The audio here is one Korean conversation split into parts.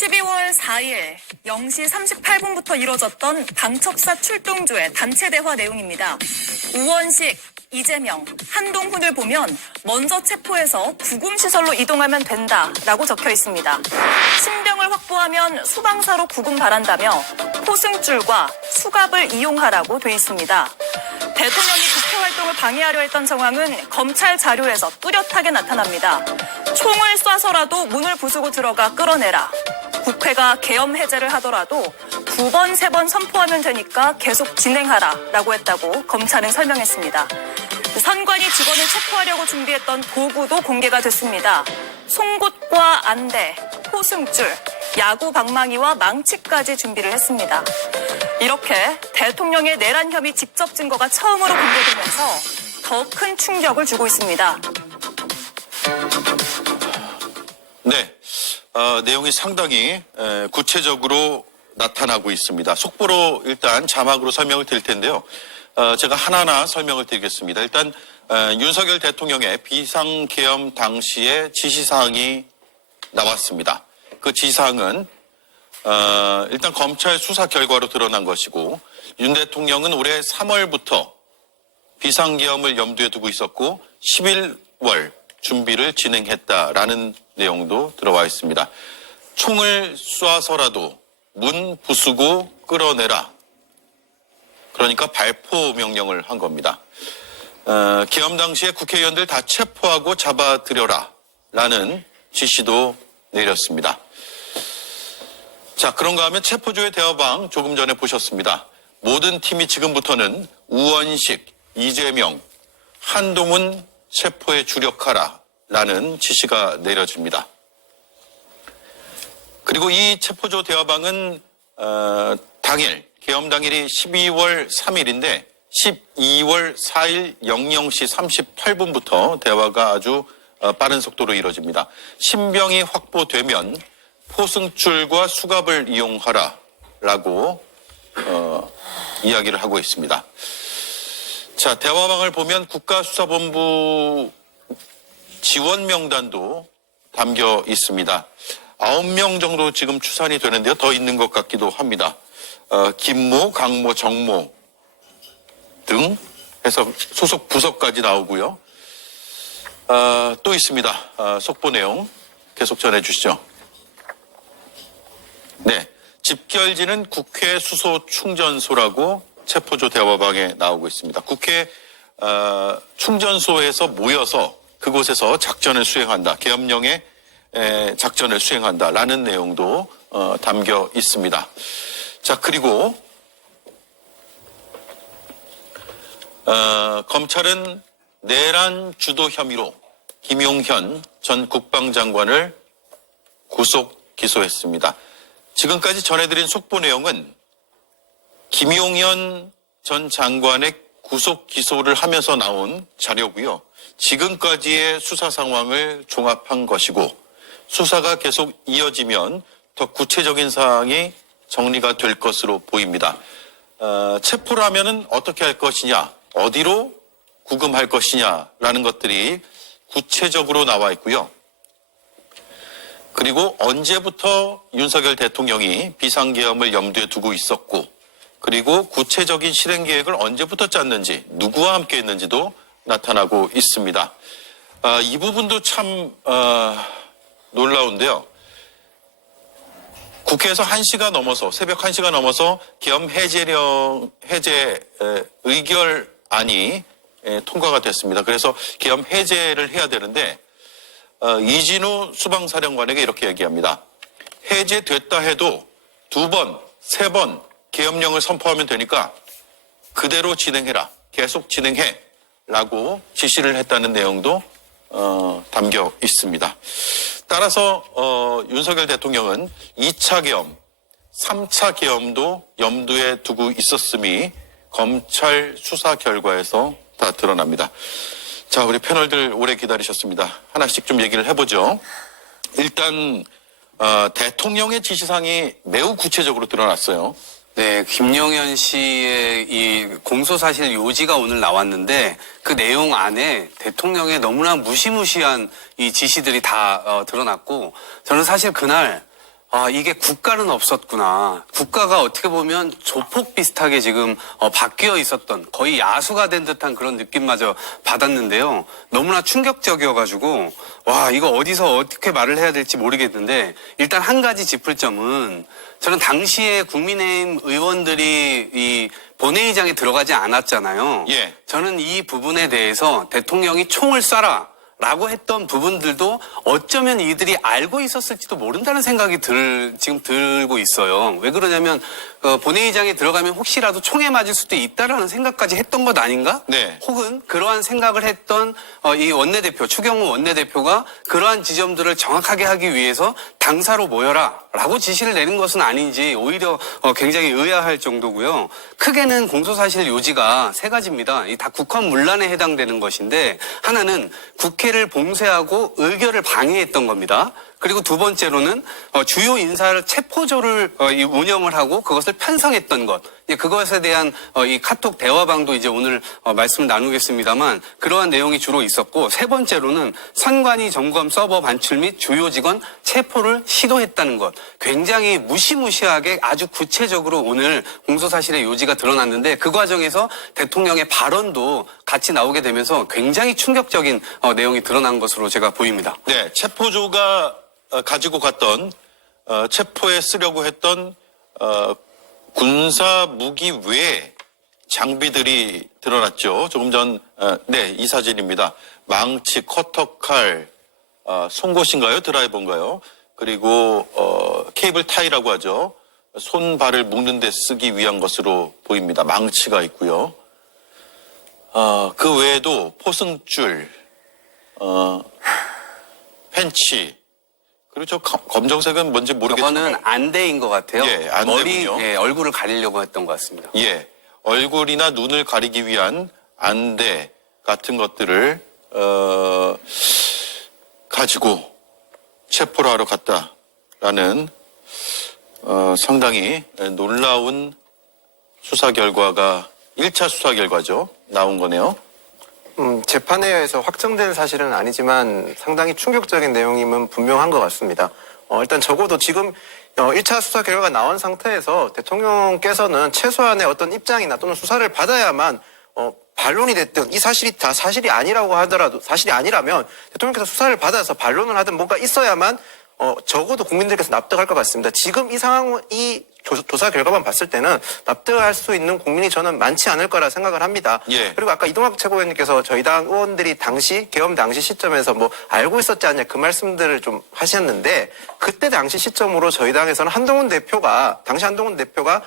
12월 4일 0시 38분부터 이뤄졌던 방첩사 출동조의 단체 대화 내용입니다. 우원식, 이재명, 한동훈을 보면 먼저 체포해서 구금시설로 이동하면 된다라고 적혀 있습니다. 신병을 확보하면 소방사로 구금 바란다며 포승줄과 수갑을 이용하라고 돼 있습니다. 대통령이 국회 활동을 방해하려 했던 정황은 검찰 자료에서 뚜렷하게 나타납니다. 총을 쏴서라도 문을 부수고 들어가 끌어내라. 국회가 계엄 해제를 하더라도 2번, 3번 선포하면 되니까 계속 진행하라라고 했다고 검찰은 설명했습니다. 선관위 직원을 체포하려고 준비했던 도구도 공개가 됐습니다. 송곳과 안대, 포승줄, 야구 방망이와 망치까지 준비를 했습니다. 이렇게 대통령의 내란 혐의 직접 증거가 처음으로 공개되면서 더 큰 충격을 주고 있습니다. 네, 내용이 상당히 구체적으로 나타나고 있습니다. 속보로 일단 자막으로 설명을 드릴 텐데요. 제가 하나하나 설명을 드리겠습니다. 일단 윤석열 대통령의 비상계엄 당시의 지시사항이 나왔습니다. 그 지시사항은 일단 검찰 수사 결과로 드러난 것이고, 윤 대통령은 올해 3월부터 비상계엄을 염두에 두고 있었고 11월 준비를 진행했다라는 내용도 들어와 있습니다. 총을 쏴서라도 문 부수고 끌어내라. 그러니까 발포 명령을 한 겁니다. 계엄 당시에 국회의원들 다 체포하고 잡아들여라 라는 지시도 내렸습니다. 자, 그런가 하면 체포조의 대화방 조금 전에 보셨습니다. 모든 팀이 지금부터는 우원식, 이재명, 한동훈 체포에 주력하라 라는 지시가 내려집니다. 그리고 이 체포조 대화방은 당일, 계엄 당일이 12월 3일인데 12월 4일 00시 38분부터 대화가 아주 빠른 속도로 이루어집니다. 신병이 확보되면 포승줄과 수갑을 이용하라라고 이야기를 하고 있습니다. 자, 대화방을 보면 국가수사본부 지원 명단도 담겨 있습니다. 9명 정도 지금 추산이 되는데요. 더 있는 것 같기도 합니다. 김모, 강모, 정모 등 해서 소속 부서까지 나오고요. 또 있습니다. 속보 내용 계속 전해주시죠. 네, 집결지는 국회 수소 충전소라고 체포조 대화방에 나오고 있습니다. 국회 충전소에서 모여서 그곳에서 작전을 수행한다. 계엄령의 작전을 수행한다라는 내용도 담겨 있습니다. 자, 그리고 검찰은 내란 주도 혐의로 김용현 전 국방장관을 구속 기소했습니다. 지금까지 전해드린 속보 내용은 김용현 전 장관의 구속 기소를 하면서 나온 자료고요. 지금까지의 수사 상황을 종합한 것이고, 수사가 계속 이어지면 더 구체적인 사항이 정리가 될 것으로 보입니다. 체포를 하면은 어떻게 할 것이냐, 어디로 구금할 것이냐라는 것들이 구체적으로 나와 있고요. 그리고 언제부터 윤석열 대통령이 비상계엄을 염두에 두고 있었고, 그리고 구체적인 실행 계획을 언제부터 짰는지, 누구와 함께 했는지도 나타나고 있습니다. 이 부분도 참 놀라운데요. 국회에서 1시가 넘어서, 새벽 1시가 넘어서 계엄 해제 의결안이 통과가 됐습니다. 그래서 계엄 해제를 해야 되는데 이진우 수방사령관에게 이렇게 얘기합니다. 해제됐다 해도 2번, 3번 계엄령을 선포하면 되니까 그대로 진행해라. 계속 진행해. 라고 지시를 했다는 내용도 담겨 있습니다. 따라서 윤석열 대통령은 2차 계엄, 3차 계엄도 염두에 두고 있었음이 검찰 수사 결과에서 다 드러납니다. 자, 우리 패널들 오래 기다리셨습니다. 하나씩 좀 얘기를 해보죠. 일단 대통령의 지시사항이 매우 구체적으로 드러났어요. 네, 김용현 씨의 이 공소사실 요지가 오늘 나왔는데 그 내용 안에 대통령의 너무나 무시무시한 이 지시들이 다 드러났고, 저는 사실 그날 아, 이게 국가는 없었구나. 국가가 어떻게 보면 조폭 비슷하게 지금 바뀌어 있었던 거의 야수가 된 듯한 그런 느낌마저 받았는데요. 너무나 충격적이어가지고 와, 이거 어디서 어떻게 말을 해야 될지 모르겠는데 일단 한 가지 짚을 점은 저는 당시에 국민의힘 의원들이 이 본회의장에 들어가지 않았잖아요. 예. 저는 이 부분에 대해서 대통령이 총을 쏴라. 라고 했던 부분들도 어쩌면 이들이 알고 있었을지도 모른다는 생각이 지금 들고 있어요. 왜 그러냐면 본회의장에 들어가면 혹시라도 총에 맞을 수도 있다라는 생각까지 했던 것 아닌가? 네. 혹은 그러한 생각을 했던 이 원내대표 추경호 원내대표가 그러한 지점들을 정확하게 하기 위해서 당사로 모여라 라고 지시를 내린 것은 아닌지 오히려 굉장히 의아할 정도고요. 크게는 공소사실 요지가 세 가지입니다. 이 다 국헌문란에 해당되는 것인데 하나는 국회를 봉쇄하고 의결을 방해했던 겁니다. 그리고 두 번째로는 주요 인사를 체포조를 운영을 하고 그것을 편성했던 것. 그것에 대한 이 카톡 대화방도 이제 오늘 말씀을 나누겠습니다만 그러한 내용이 주로 있었고 세 번째로는 선관위 점검 서버 반출 및 주요 직원 체포를 시도했다는 것. 굉장히 무시무시하게 아주 구체적으로 오늘 공소사실의 요지가 드러났는데 그 과정에서 대통령의 발언도 같이 나오게 되면서 굉장히 충격적인 내용이 드러난 것으로 제가 보입니다. 네, 체포조가 가지고 갔던 체포에 쓰려고 했던 군사 무기 외에 장비들이 드러났죠. 조금 전 네, 이 사진입니다. 망치, 커터칼, 송곳인가요? 드라이버인가요? 그리고 케이블 타이라고 하죠. 손발을 묶는 데 쓰기 위한 것으로 보입니다. 망치가 있고요. 그 외에도 포승줄, 펜치, 그리고 저 검정색은 뭔지 모르겠지만 저거는 안대인 것 같아요. 예, 안대군요. 머리, 얼굴을 가리려고 했던 것 같습니다. 예, 얼굴이나 눈을 가리기 위한 안대 같은 것들을 가지고 체포를 하러 갔다라는 상당히 놀라운 수사 결과가 1차 수사 결과죠. 나온 거네요. 재판에 의해서 확정된 사실은 아니지만 상당히 충격적인 내용임은 분명한 것 같습니다. 일단 적어도 지금 1차 수사 결과가 나온 상태에서 대통령께서는 최소한의 어떤 입장이나 또는 수사를 받아야만 반론이 됐든 이 사실이 다 사실이 아니라고 하더라도 사실이 아니라면 대통령께서 수사를 받아서 반론을 하든 뭔가 있어야만 적어도 국민들께서 납득할 것 같습니다. 지금 이 상황, 이 조사 결과만 봤을 때는 납득할 수 있는 국민이 저는 많지 않을 거라 생각을 합니다. 예. 그리고 아까 이동학 최고위원님께서 저희 당 의원들이 계엄 당시 시점에서 뭐 알고 있었지 않냐 그 말씀들을 좀 하셨는데 그때 당시 시점으로 저희 당에서는 당시 한동훈 대표가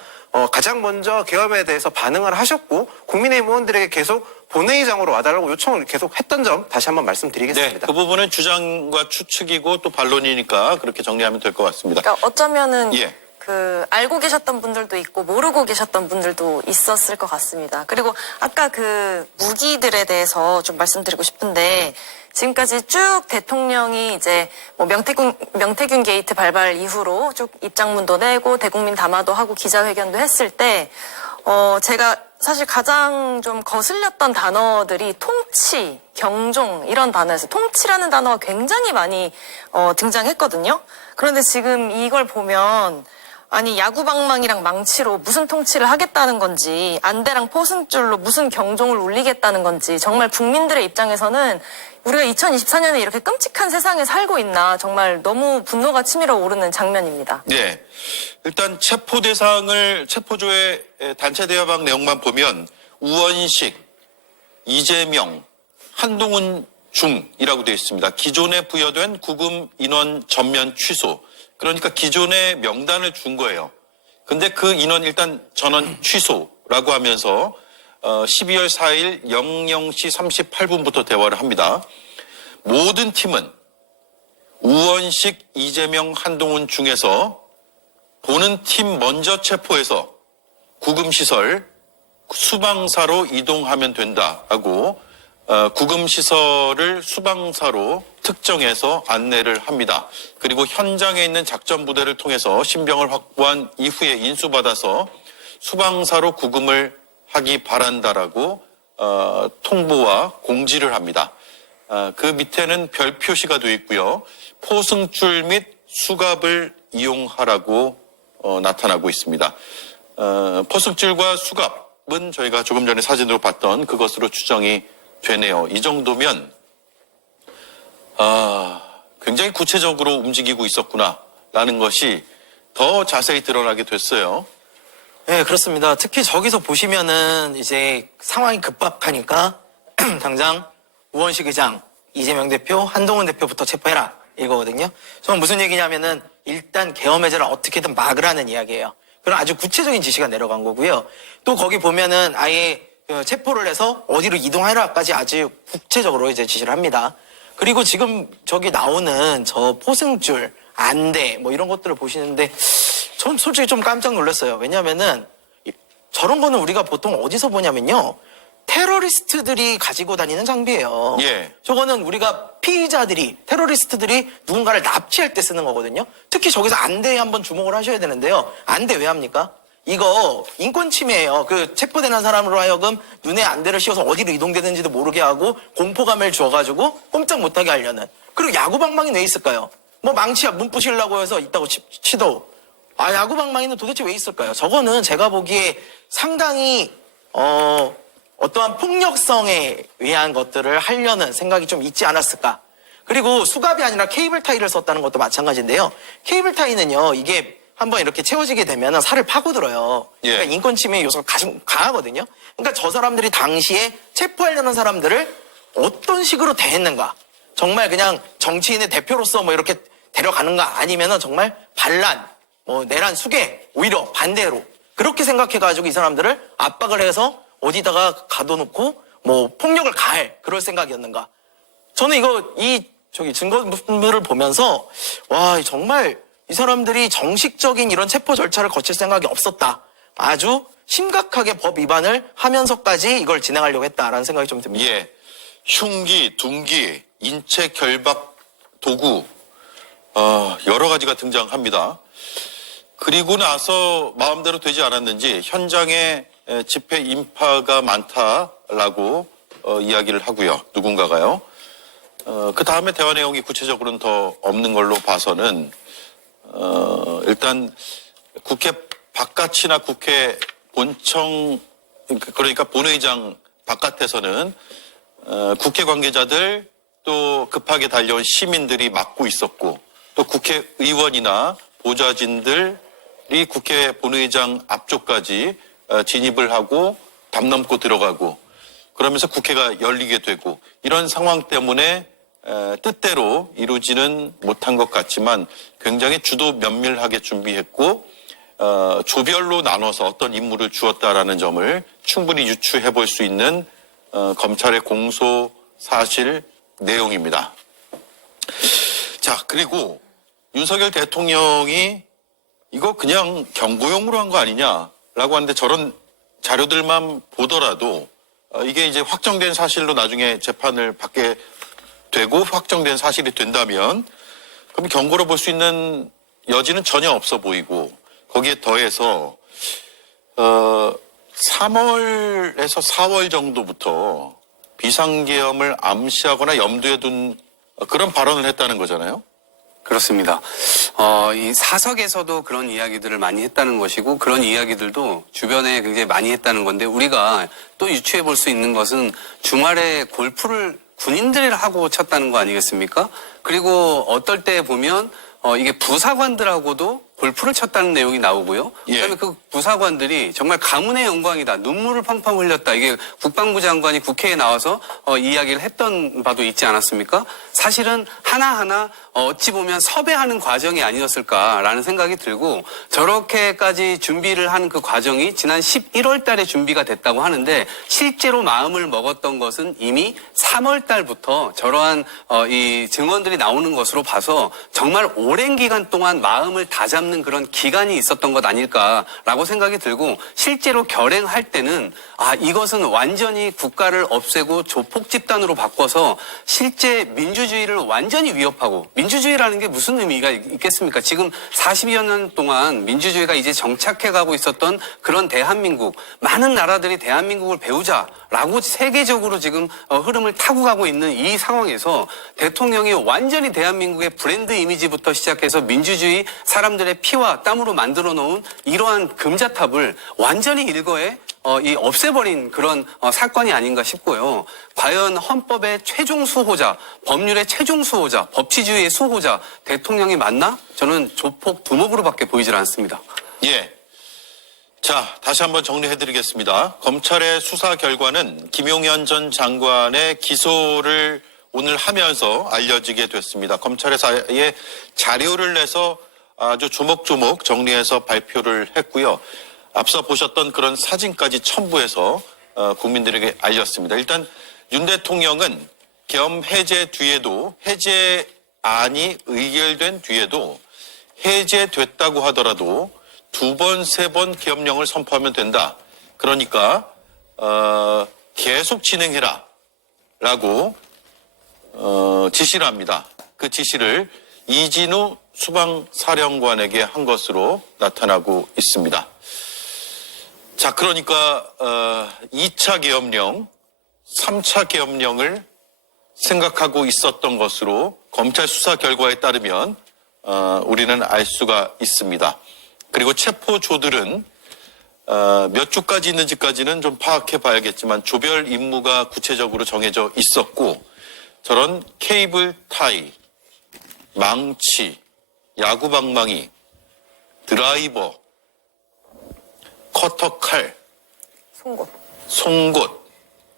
가장 먼저 계엄에 대해서 반응을 하셨고 국민의힘 의원들에게 계속 본회의장으로 와달라고 요청을 계속 했던 점 다시 한번 네, 말씀드리겠습니다. 그 부분은 주장과 추측이고 또 반론이니까 그렇게 정리하면 될 것 같습니다. 그러니까 어쩌면은 예. 알고 계셨던 분들도 있고 모르고 계셨던 분들도 있었을 것 같습니다. 그리고 아까 그 무기들에 대해서 좀 말씀드리고 싶은데 지금까지 쭉 대통령이 이제 뭐 명태균 게이트 발발 이후로 쭉 입장문도 내고 대국민 담화도 하고 기자회견도 했을 때 제가 사실 가장 좀 거슬렸던 단어들이 통치, 경종 이런 단어에서 통치라는 단어가 굉장히 많이 등장했거든요. 그런데 지금 이걸 보면 아니 야구방망이랑 망치로 무슨 통치를 하겠다는 건지 안대랑 포승줄로 무슨 경종을 울리겠다는 건지 정말 국민들의 입장에서는 우리가 2024년에 이렇게 끔찍한 세상에 살고 있나 정말 너무 분노가 치밀어 오르는 장면입니다. 네. 일단 체포조의 단체 대화방 내용만 보면 우원식, 이재명, 한동훈 중이라고 되어 있습니다. 기존에 부여된 구금 인원 전면 취소. 그러니까 기존의 명단을 준 거예요. 근데 그 인원 일단 전원 취소라고 하면서 12월 4일 00시 38분부터 대화를 합니다. 모든 팀은 우원식, 이재명, 한동훈 중에서 보는 팀 먼저 체포해서 구금시설 수방사로 이동하면 된다라고 구금시설을 수방사로 특정해서 안내를 합니다. 그리고 현장에 있는 작전부대를 통해서 신병을 확보한 이후에 인수받아서 수방사로 구금을 하기 바란다라고 통보와 공지를 합니다. 그 밑에는 별 표시가 되어 있고요. 포승줄 및 수갑을 이용하라고 나타나고 있습니다. 포승줄과 수갑은 저희가 조금 전에 사진으로 봤던 그것으로 추정이 되네요. 이 정도면 굉장히 구체적으로 움직이고 있었구나라는 것이 더 자세히 드러나게 됐어요. 네, 그렇습니다. 특히 저기서 보시면은 이제 상황이 급박하니까 당장 우원식 의장, 이재명 대표, 한동훈 대표부터 체포해라 이거거든요. 저는 무슨 얘기냐면은 일단 계엄 해제를 어떻게든 막으라는 이야기예요. 그런 아주 구체적인 지시가 내려간 거고요. 또 거기 보면은 아예 체포를 해서 어디로 이동하라까지 아주 구체적으로 이제 지시를 합니다. 그리고 지금 저기 나오는 저 포승줄, 안대 뭐 이런 것들을 보시는데 전 솔직히 좀 깜짝 놀랐어요. 왜냐면은 저런 거는 우리가 보통 어디서 보냐면요. 테러리스트들이 가지고 다니는 장비예요. 예. 저거는 우리가 피의자들이, 테러리스트들이 누군가를 납치할 때 쓰는 거거든요. 특히 저기서 안대에 한번 주목을 하셔야 되는데요. 안대 왜 합니까? 이거 인권 침해예요. 그 체포되는 사람으로 하여금 눈에 안대를 씌워서 어디로 이동되는지도 모르게 하고 공포감을 줘가지고 꼼짝 못하게 하려는. 그리고 야구방망이 왜 있을까요? 뭐 망치야 문 부시려고 해서 있다고 치도. 야구방망이는 도대체 왜 있을까요? 저거는 제가 보기에 상당히 어떠한 폭력성에 의한 것들을 하려는 생각이 좀 있지 않았을까. 그리고 수갑이 아니라 케이블 타이를 썼다는 것도 마찬가지인데요. 케이블 타이는요, 이게 한번 이렇게 채워지게 되면 살을 파고들어요. 예. 그러니까 인권 침해 요소가 강하거든요. 그러니까 저 사람들이 당시에 체포하려는 사람들을 어떤 식으로 대했는가. 정말 그냥 정치인의 대표로서 뭐 이렇게 데려가는가 아니면은 정말 반란, 뭐 내란 수계, 오히려 반대로 그렇게 생각해가지고 이 사람들을 압박을 해서 어디다가 가둬놓고 뭐 폭력을 가할 그럴 생각이었는가. 저는 저기 증거물을 보면서 와 정말 이 사람들이 정식적인 이런 체포 절차를 거칠 생각이 없었다. 아주 심각하게 법 위반을 하면서까지 이걸 진행하려고 했다라는 생각이 좀 듭니다. 예. 흉기, 둔기, 인체 결박 도구, 여러 가지가 등장합니다. 그리고 나서 마음대로 되지 않았는지 현장에 집회 인파가 많다라고 이야기를 하고요. 누군가가요. 그 다음에 대화 내용이 구체적으로는 더 없는 걸로 봐서는 일단 국회 바깥이나 국회 본청 그러니까 본회의장 바깥에서는 국회 관계자들 또 급하게 달려온 시민들이 막고 있었고 또 국회의원이나 보좌진들이 국회 본회의장 앞쪽까지 진입을 하고 담 넘고 들어가고 그러면서 국회가 열리게 되고 이런 상황 때문에 뜻대로 이루지는 못한 것 같지만 굉장히 주도 면밀하게 준비했고 조별로 나눠서 어떤 임무를 주었다라는 점을 충분히 유추해 볼 수 있는 검찰의 공소 사실 내용입니다. 자, 그리고 윤석열 대통령이 이거 그냥 경고용으로 한 거 아니냐라고 하는데 저런 자료들만 보더라도 이게 이제 확정된 사실로 나중에 재판을 받게 되고 확정된 사실이 된다면 그럼 경고로 볼 수 있는 여지는 전혀 없어 보이고 거기에 더해서 3월에서 4월 정도부터 비상계엄을 암시하거나 염두에 둔 그런 발언을 했다는 거잖아요. 그렇습니다. 이 사석에서도 그런 이야기들을 많이 했다는 것이고 그런 이야기들도 주변에 굉장히 많이 했다는 건데 우리가 또 유추해 볼 수 있는 것은 주말에 골프를 군인들이 하고 쳤다는 거 아니겠습니까? 그리고 어떨 때 보면 이게 부사관들하고도 골프를 쳤다는 내용이 나오고요. 예. 그다음에 그 부사관들이 정말 가문의 영광이다. 눈물을 팡팡 흘렸다. 이게 국방부 장관이 국회에 나와서 이야기를 했던 바도 있지 않았습니까? 사실은 하나하나 어찌 보면 섭외하는 과정이 아니었을까라는 생각이 들고 저렇게까지 준비를 한 그 과정이 지난 11월 달에 준비가 됐다고 하는데 실제로 마음을 먹었던 것은 이미 3월 달부터 저러한 이 증언들이 나오는 것으로 봐서 정말 오랜 기간 동안 마음을 다잡는 그런 기간이 있었던 것 아닐까라고 생각이 들고 실제로 결행할 때는 이것은 완전히 국가를 없애고 조폭 집단으로 바꿔서 실제 민주주의를 완전히 위협하고 민주주의라는 게 무슨 의미가 있겠습니까? 지금 40여 년 동안 민주주의가 이제 정착해가고 있었던 그런 대한민국 많은 나라들이 대한민국을 배우자 라고 세계적으로 지금 흐름을 타고 가고 있는 이 상황에서 대통령이 완전히 대한민국의 브랜드 이미지부터 시작해서 민주주의 사람들의 피와 땀으로 만들어 놓은 이러한 금자탑을 완전히 일거에 없애버린 그런 사건이 아닌가 싶고요. 과연 헌법의 최종 수호자, 법률의 최종 수호자, 법치주의의 수호자 대통령이 맞나? 저는 조폭 두목으로밖에 보이질 않습니다. 예. 자, 다시 한번 정리해드리겠습니다. 검찰의 수사 결과는 김용현 전 장관의 기소를 오늘 하면서 알려지게 됐습니다. 검찰의 자료를 내서 아주 조목조목 정리해서 발표를 했고요. 앞서 보셨던 그런 사진까지 첨부해서 국민들에게 알렸습니다. 일단 윤 대통령은 계엄 해제 뒤에도 해제안이 의결된 뒤에도 해제됐다고 하더라도 2번, 3번 계엄령을 선포하면 된다. 그러니까 계속 진행해라 라고 지시를 합니다. 그 지시를 이진우 수방사령관에게 한 것으로 나타나고 있습니다. 자, 그러니까 2차 계엄령, 3차 계엄령을 생각하고 있었던 것으로 검찰 수사 결과에 따르면 우리는 알 수가 있습니다. 그리고 체포조들은 몇 주까지 있는지까지는 좀 파악해 봐야겠지만 조별 임무가 구체적으로 정해져 있었고 저런 케이블 타이, 망치, 야구방망이, 드라이버, 커터칼, 송곳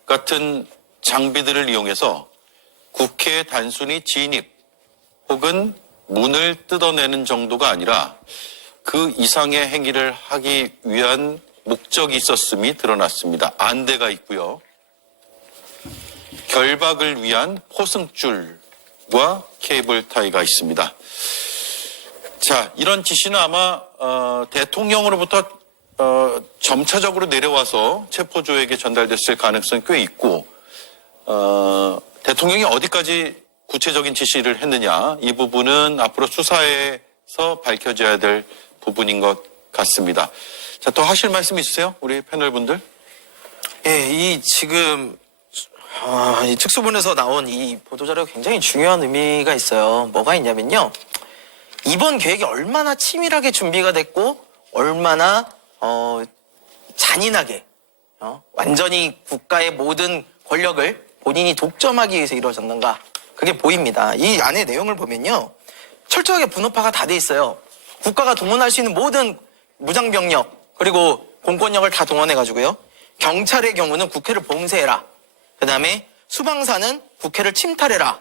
같은 장비들을 이용해서 국회에 단순히 진입 혹은 문을 뜯어내는 정도가 아니라 그 이상의 행위를 하기 위한 목적이 있었음이 드러났습니다. 안대가 있고요. 결박을 위한 포승줄과 케이블 타이가 있습니다. 자, 이런 지시는 아마 대통령으로부터 점차적으로 내려와서 체포조에게 전달됐을 가능성이 꽤 있고 대통령이 어디까지 구체적인 지시를 했느냐 이 부분은 앞으로 수사에서 밝혀져야 될 부분인 것 같습니다. 자, 또 하실 말씀 있으세요? 우리 패널분들? 예, 이 지금 이 특수본에서 나온 이 보도자료가 굉장히 중요한 의미가 있어요. 뭐가 있냐면요. 이번 계획이 얼마나 치밀하게 준비가 됐고 얼마나 잔인하게 완전히 국가의 모든 권력을 본인이 독점하기 위해서 이루어졌는가 그게 보입니다. 이 안의 내용을 보면요. 철저하게 분업화가 다 돼 있어요. 국가가 동원할 수 있는 모든 무장병력 그리고 공권력을 다 동원해가지고요. 경찰의 경우는 국회를 봉쇄해라. 그 다음에 수방사는 국회를 침탈해라.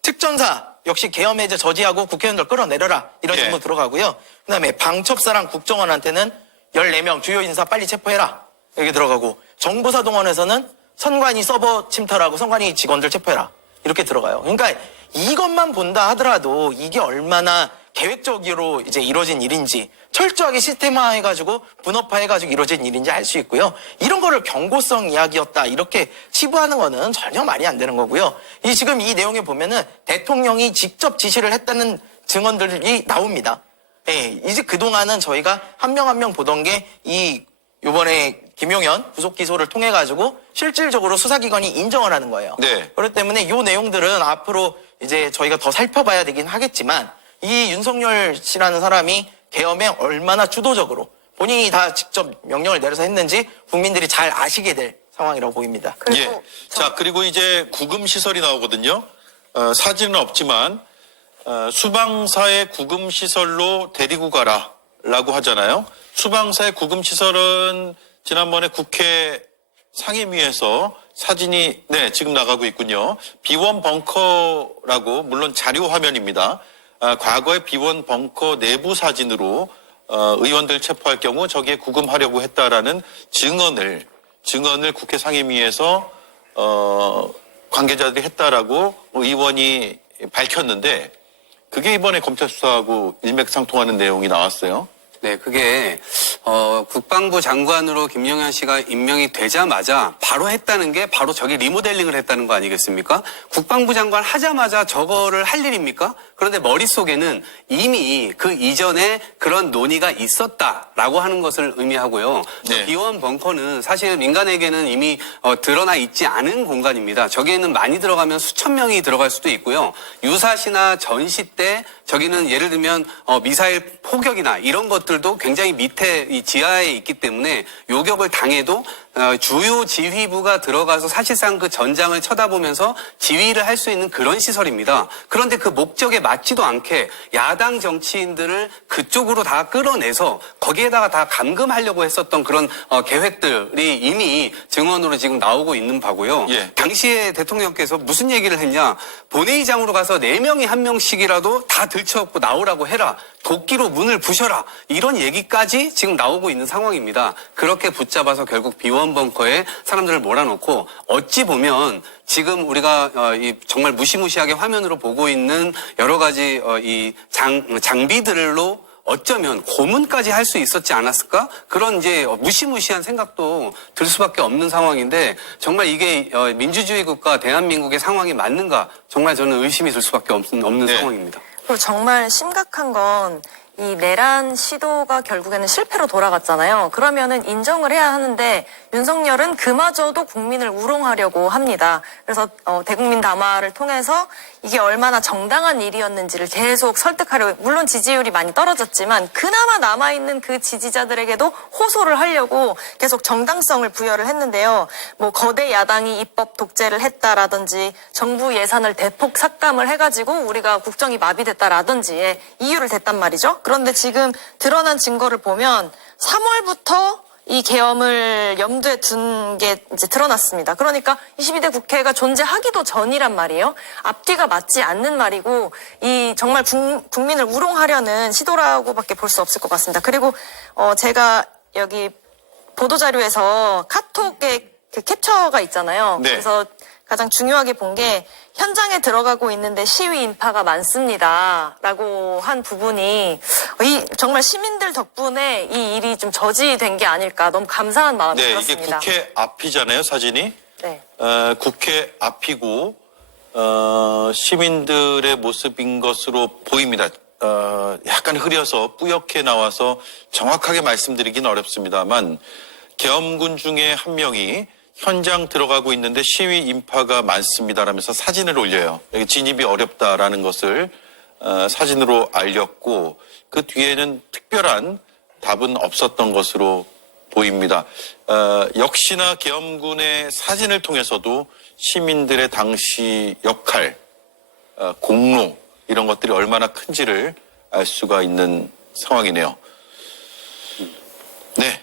특전사 역시 계엄 해제 저지하고 국회의원들 끌어내려라. 이런 예. 정도 들어가고요. 그 다음에 방첩사랑 국정원한테는 14명 주요 인사 빨리 체포해라. 여기 들어가고 정보사 동원에서는 선관위 서버 침탈하고 선관위 직원들 체포해라. 이렇게 들어가요. 그러니까 이것만 본다 하더라도 이게 얼마나 계획적으로 이제 이루어진 일인지 철저하게 시스템화해가지고 분업화해가지고 이루어진 일인지 알 수 있고요. 이런 거를 경고성 이야기였다 이렇게 치부하는 거는 전혀 말이 안 되는 거고요. 지금 이 내용에 보면은 대통령이 직접 지시를 했다는 증언들이 나옵니다. 예, 이제 그동안은 저희가 한 명 한 명 보던 게 요번에 김용현 구속 기소를 통해 가지고 실질적으로 수사기관이 인정을 하는 거예요. 네. 그렇기 때문에 이 내용들은 앞으로 이제 저희가 더 살펴봐야 되긴 하겠지만 이 윤석열 씨라는 사람이 계엄에 얼마나 주도적으로 본인이 다 직접 명령을 내려서 했는지 국민들이 잘 아시게 될 상황이라고 보입니다. 예. 자, 그리고 이제 구금시설이 나오거든요. 사진은 없지만 수방사의 구금시설로 데리고 가라라고 하잖아요. 수방사의 구금시설은 지난번에 국회 상임위에서 사진이 지금 나가고 있군요. 비원 벙커라고 물론 자료 화면입니다. 과거의 비원 벙커 내부 사진으로 의원들 체포할 경우 저기에 구금하려고 했다라는 증언을 국회 상임위에서 관계자들이 했다라고 의원이 밝혔는데 그게 이번에 검찰 수사하고 일맥상통하는 내용이 나왔어요. 네, 그게 국방부 장관으로 김용현 씨가 임명이 되자마자 바로 했다는 게 바로 저기 리모델링을 했다는 거 아니겠습니까? 국방부 장관 하자마자 저거를 할 일입니까? 그런데 머릿속에는 이미 그 이전에 그런 논의가 있었다라고 하는 것을 의미하고요. 네. B1 벙커는 사실 민간에게는 이미 드러나 있지 않은 공간입니다. 저기에는 많이 들어가면 수천 명이 들어갈 수도 있고요. 유사시나 전시 때 저기는 예를 들면 미사일 포격이나 이런 것들도 굉장히 밑에 이 지하에 있기 때문에 요격을 당해도 주요 지휘부가 들어가서 사실상 그 전장을 쳐다보면서 지휘를 할 수 있는 그런 시설입니다. 그런데 그 목적에 맞지도 않게 야당 정치인들을 그쪽으로 다 끌어내서 거기에다가 다 감금하려고 했었던 그런 계획들이 이미 증언으로 지금 나오고 있는 바고요. 예. 당시에 대통령께서 무슨 얘기를 했냐. 본회의장으로 가서 4명이 1명씩이라도 다 들쳐업고 나오라고 해라. 도끼로 문을 부셔라. 이런 얘기까지 지금 나오고 있는 상황입니다. 그렇게 붙잡아서 결국 B1 벙커에 사람들을 몰아넣고 어찌 보면 지금 우리가 정말 무시무시하게 화면으로 보고 있는 여러 가지 이 장비들로 어쩌면 고문까지 할 수 있었지 않았을까? 그런 이제 무시무시한 생각도 들 수밖에 없는 상황인데 정말 이게 민주주의 국가 대한민국의 상황이 맞는가? 정말 저는 의심이 들 수밖에 없는 네. 상황입니다. 그리고 정말 심각한 건 이 내란 시도가 결국에는 실패로 돌아갔잖아요. 그러면은 인정을 해야 하는데 윤석열은 그마저도 국민을 우롱하려고 합니다. 그래서 대국민 담화를 통해서 이게 얼마나 정당한 일이었는지를 계속 설득하려고, 물론 지지율이 많이 떨어졌지만 그나마 남아있는 그 지지자들에게도 호소를 하려고 계속 정당성을 부여를 했는데요. 뭐 거대 야당이 입법 독재를 했다라든지 정부 예산을 대폭 삭감을 해가지고 우리가 국정이 마비됐다라든지의 이유를 댔단 말이죠. 그런데 지금 드러난 증거를 보면 3월부터 이 계엄을 염두에 둔 게 이제 드러났습니다. 그러니까 22대 국회가 존재하기도 전이란 말이에요. 앞뒤가 맞지 않는 말이고 이 정말 국민을 우롱하려는 시도라고밖에 볼 수 없을 것 같습니다. 그리고 제가 여기 보도자료에서 카톡의 그 캡처가 있잖아요. 네. 그래서 가장 중요하게 본 게 현장에 들어가고 있는데 시위 인파가 많습니다라고 한 부분이 정말 시민들 덕분에 이 일이 좀 저지된 게 아닐까, 너무 감사한 마음이 네, 들었습니다. 이게 국회 앞이잖아요, 사진이. 네. 국회 앞이고 시민들의 모습인 것으로 보입니다. 약간 흐려서 뿌옇게 나와서 정확하게 말씀드리긴 어렵습니다만 계엄군 중에 한 명이 현장 들어가고 있는데 시위 인파가 많습니다라면서 사진을 올려요. 여기 진입이 어렵다라는 것을 사진으로 알렸고 그 뒤에는 특별한 답은 없었던 것으로 보입니다. 역시나 계엄군의 사진을 통해서도 시민들의 당시 역할, 공로 이런 것들이 얼마나 큰지를 알 수가 있는 상황이네요. 네.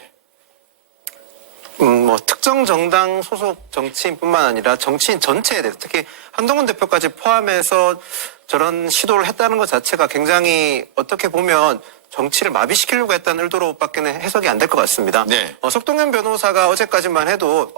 뭐 특정 정당 소속 정치인뿐만 아니라 정치인 전체에 대해서 특히 한동훈 대표까지 포함해서 저런 시도를 했다는 것 자체가 굉장히 어떻게 보면 정치를 마비시키려고 했다는 의도로밖에 해석이 안 될 것 같습니다. 네. 석동현 변호사가 어제까지만 해도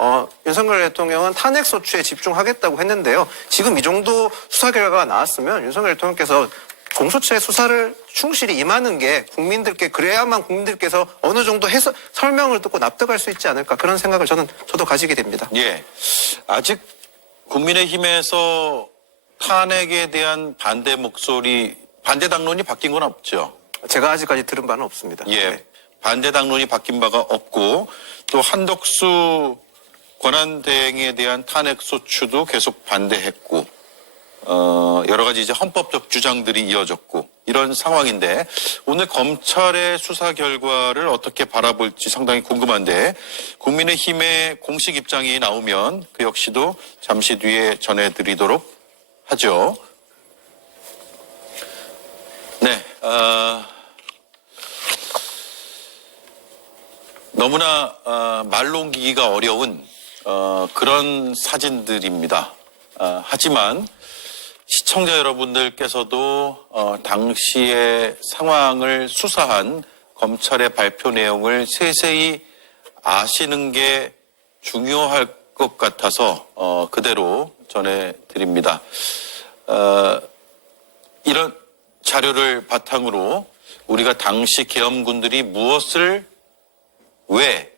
윤석열 대통령은 탄핵 소추에 집중하겠다고 했는데요. 지금 이 정도 수사 결과가 나왔으면 윤석열 대통령께서 공소시효 수사를 충실히 임하는 게 국민들께, 그래야만 국민들께서 어느 정도 해서 설명을 듣고 납득할 수 있지 않을까, 그런 생각을 저도 가지게 됩니다. 예. 아직 국민의힘에서 탄핵에 대한 반대 목소리, 반대 당론이 바뀐 건 없죠. 제가 아직까지 들은 바는 없습니다. 예. 네. 반대 당론이 바뀐 바가 없고 또 한덕수 권한대행에 대한 탄핵 소추도 계속 반대했고 여러 가지 이제 헌법적 주장들이 이어졌고 이런 상황인데 오늘 검찰의 수사 결과를 어떻게 바라볼지 상당히 궁금한데 국민의힘의 공식 입장이 나오면 그 역시도 잠시 뒤에 전해드리도록 하죠. 네, 너무나 말로 옮기기가 어려운 그런 사진들입니다. 하지만 시청자 여러분들께서도 당시의 상황을 수사한 검찰의 발표 내용을 세세히 아시는 게 중요할 것 같아서 그대로 전해드립니다. 이런 자료를 바탕으로 우리가 당시 계엄군들이 무엇을, 왜,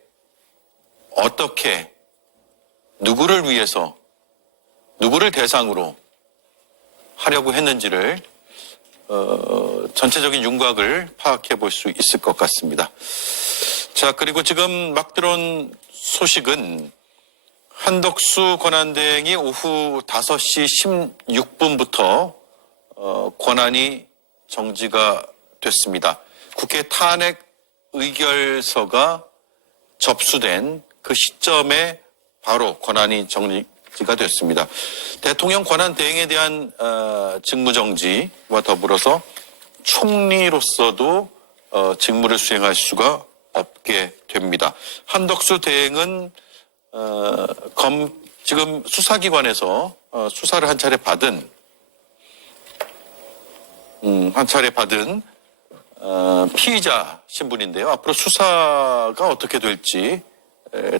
어떻게, 누구를 위해서, 누구를 대상으로 하려고 했는지를 전체적인 윤곽을 파악해 볼 수 있을 것 같습니다. 자, 그리고 지금 막 들어온 소식은 한덕수 권한대행이 오후 5시 16분부터 권한이 정지가 됐습니다. 국회 탄핵 의결서가 접수된 그 시점에 바로 권한이 정지가 됐습니다. 대통령 권한 대행에 대한 직무정지와 더불어서 총리로서도 직무를 수행할 수가 없게 됩니다. 한덕수 대행은 지금 수사기관에서 수사를 한 차례 받은 피의자 신분인데요. 앞으로 수사가 어떻게 될지